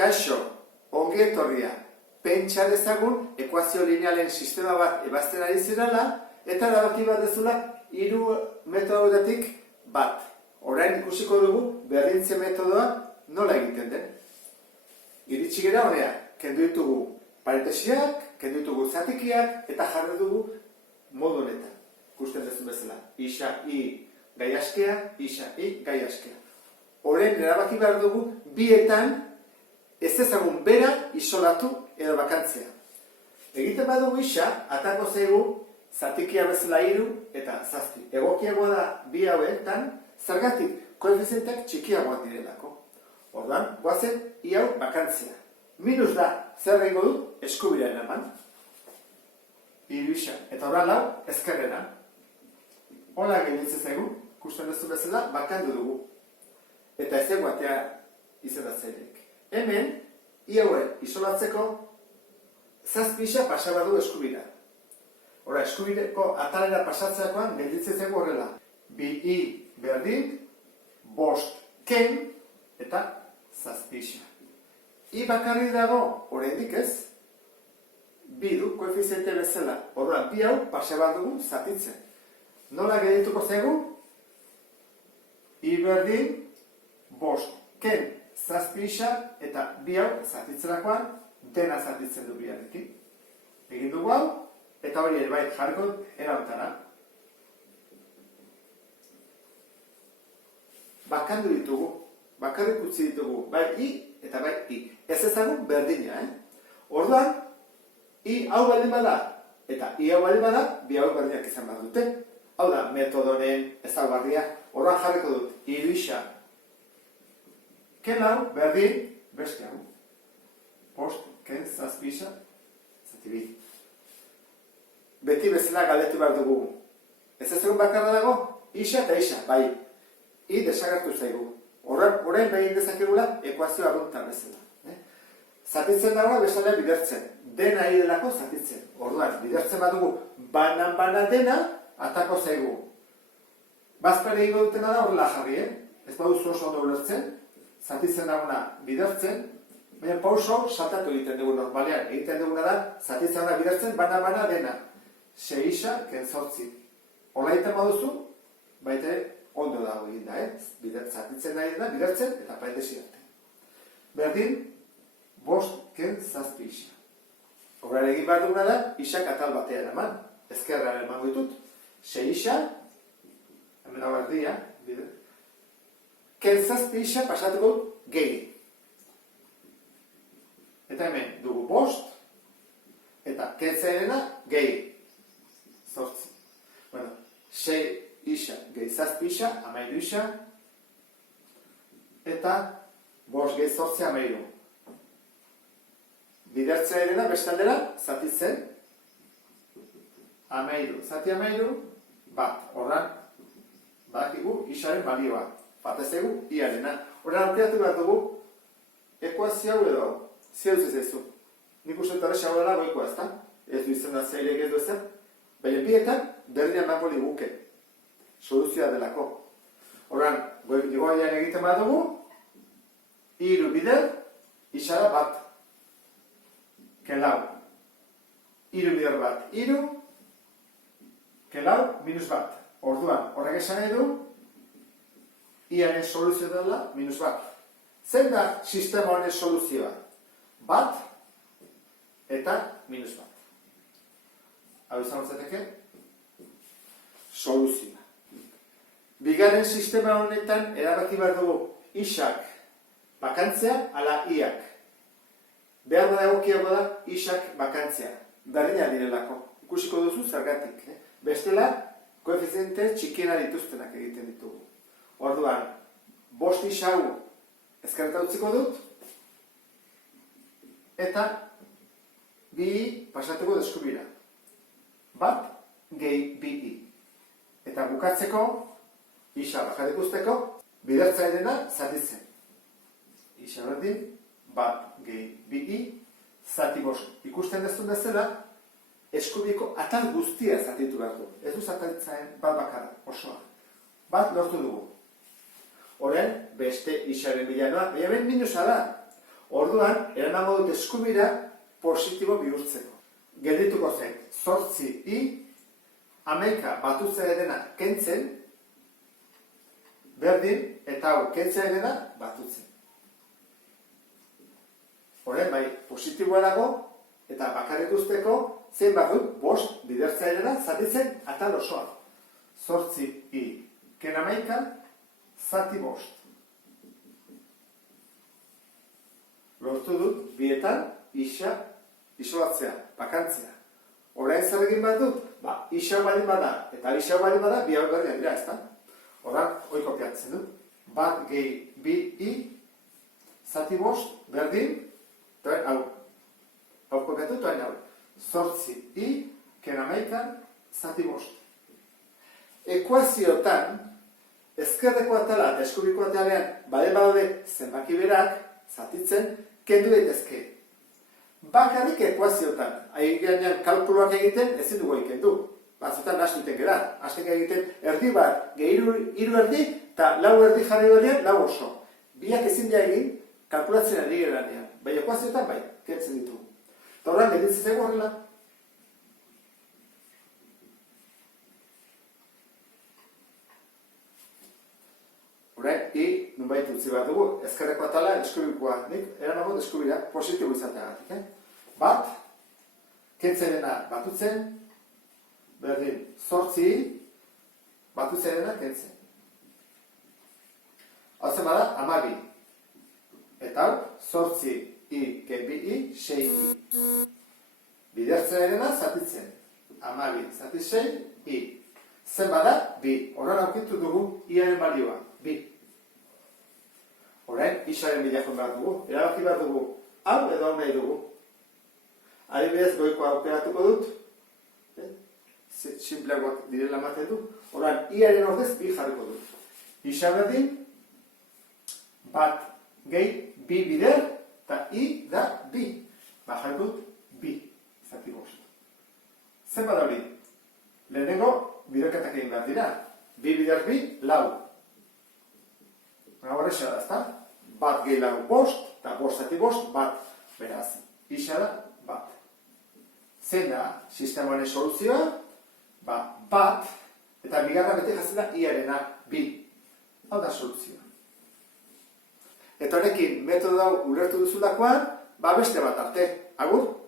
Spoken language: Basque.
Kaixo, ongi etorria, pentsa dezagun ekuazio linealen sistema bat ebazten ari zirala, eta erabaki bat dezula 3 metodoetatik bat. Orain ikusiko dugu berdintze metodoa nola egiten den. Iritsi gera honea, kendu ditugu parentesiak, kendu ditugu zatikiak, eta jarri dugu modu honetan. Ikusten dezun bezala, isa, i, gai askea, isa, i, gai askea. Orain erabaki behar dugu bietan ez ezagun bera isolatu edo bakantzea. Egiten badugu isa, atako zaigu zatikia bezala 3 eta 7. Egokiagoa da bi hauetan, zergatik koefizienteak txikiagoak direlako. Orduan, goazen i hau bakantzea. Minus da, zer egingo du? Eskubidean eman. 3 isa. Eta horra lau, ezkerrena. Hola gelditzen zaigu, ikusten duzu bezala, bakandu dugu. Eta ez eguatea izendatzaileek. Hemen, i hauen isolatzeko 7 isa pasabadu eskubira. Hora, eskubideko atalera pasatzeakoan gelditzen zaigu horrela. 2 i berdin, 5 ken, eta 7 isa. I bakarri dago, oraindik ez, 2 du koefiziente bezala. Horra, 2 hau pasabadugu zatitzen. Nola geldituko zaigu? I berdin, 5 ken, 7 isa, eta 2 hau zatitzerakoan dena zatitzen du biarekin. Egin dugu hau, eta hori ere bai jarriko erautara. Bakandu ditugu, bakarrik utzi ditugu, bai i eta bai i. Ez ezagun berdina, Orduan, i hau baldin bada, eta i hau baldin bada, 2 hau berdinak izan behar dute. Hau da, metodoren ezaugarria. Orduan jarriko dut, 3 isa. Ken hau, berdin, beste hau. 5, ken, 7 isa, 7. Beti bezala galdetu behar dugu. Ez ezagun bakarra dago, isa eta isa, bai. I desagertu zaigu. Horrein behin dezakegula ekuazio arruntan bezala. Zatitzen dagoa bezala bidertzen. Dena i delako zatitzen. Orduan, bidertzen badugu banan dena, atako zaigu. Bazpare egingo dutena da horrela jarri, Ez baduzu oso ondo ulertzen, zatitzen dagoena bidertzen, baina pauso saltatu egiten dugu normalean. Egiten duguna da, zatitzen da bidertzen, bana dena. 6 isa, ken 8. Horra egiten baduzu, baita ondo dago egin da, zatitzen nahi da, bidertzen, eta parentesi arte. Berdin, 5 ken 7 isa. Horra egin behar duguna da, isak atal batean eman. Ezkerraren emango ditut. 6 isa, hemen hau erdia, ken 7 isa pasatuko gehi. Eta hemen dugu 5, eta ken zairena gehi. 8. Bueno, 6 isa gehi 7 isa, 13 isa, eta 5 gehi 8, 13. Bidertzea edena, bestaldera, zatitzen, 13, zati 13, bat. Horran, badakigu, isaren balioa. Bat ez dugu, iarena. Horran, aukeratu behar dugu, ekuazio hau edo, zehuz ez ezu. Nik uste dara xaurara goikoa, ezta? Ez du izan da zailek ez du ezer. Baina bietan, berdinean mango liguke. Soluzioa delako. Horran, goian egiten behar dugu, 3 bider, isara bat. Kelau, 3 bider bat, 3, kelau, minus bat. Orduan, horrek esan nahi du, iaren soluzio dela, minus bat. Zein da sistema honen soluzioa? Bat, eta minus bat. Hau izan hortzeteke, soluzioa. Bigarren sistema honetan, erabaki behar dugu, isak bakantzea, ala iak. Behar da egokiago da, isak bakantzea. Berdina direlako. Ikusiko duzu zergatik. Bestela, koefiziente txikiena dituztenak egiten ditugu. Orduan, 5 isa hau ezkerreta utziko dut, eta 2i pasatuko deskubira. Bat, gehi 2i. Eta bukatzeko, isa bakat ikusteko, bidertza edena zatitzen. Isa berdin, bat, gehi 2i, zati 5. Ikusten dezun bezala, eskubiko atal guztia zatitu behar du. Ez du zatitzen bat bakarra, osoa. Bat lortu dugu. Horren, beste isaren bilanoa, baina ben minusa da. Orduan, eramango dut eskubira positibo bihurtzeko. Geldituko zen, 8i, 11 batutzea dena kentzen, berdin, eta hau kentzea dena batutzen. Horren, bai, positiboa dago, eta bakarrik usteko, zein dut, 5 bidertzailera zatitzen atal osoa. 8i, ken 11, zati 5. Lortu dut, bietan, isolatzea, bakantzea. Orain zer egin bat dut? Isa baldin bada, eta isa baldin bada, bi hau berriak dira, ezta? Orain, hoi kopiatzen dut. Bat gehi bi i, zati 5, berdin, toen hau. Hau kopiatu, toen hau. 8i, ken 11, zati 5. Ekuaziotan, ezkerreko atala eta eskubiko atalean bade badaude zenbaki berak, zatitzen, kendu daitezke. Bakarrik ekuaziotan, gainean kalkuluak egiten ezin dugu kendu. Batzutan nahaztuten gara, hasten egiten erdi bat, hiru erdi, eta 4 erdi jarri badean, 4 oso. Biak ezin dira egin, kalkulatzen ari geranean. Bai ekuaziotan, bai, kentzen ditugu. Eta horrean, gelditzen zego horrela. Horrein, nunbait utzi bat dugu, ezkerreko atala, eskubikoa, nik eranago eskubira positibo izateagatik. Bat, kentzerena batutzen, berdin, 8i, batutzerena kentzen. Hau zen bada, 12. Eta hau, 8i, ken 2i, 6i. Bidertzerena zatitzen. 12, zati 6, i. Zen bada, 2. Horren aukitu dugu, iaren balioa, 2. Horrein, isaren bilakon behar dugu. Erabaki behar dugu, hau edo hau nahi dugu. Adibidez, goiko aukeratuko dut. Simpleagoak direla ematen du. Horrein, iaren ordez, 2 jarriko dut. Isa berdin, bat gehi, 2 bider, eta i da 2. Jarriko dut, 2. Zati 5. Zen bada hori? Lehenengo, biderketak egin behar dira. 2 bider 2, 4. Horrexea da, ezta? Bat gehi 4, 5, eta 5 zati 5, bat. Beraz, isa da, bat. Zein da sistemaren soluzioa? Bat, eta bigarra bete jazen da iarena, 2. Hau da soluzioa. Eta honekin, metodo hau ulertu duzulakoan, beste bat arte. Agur?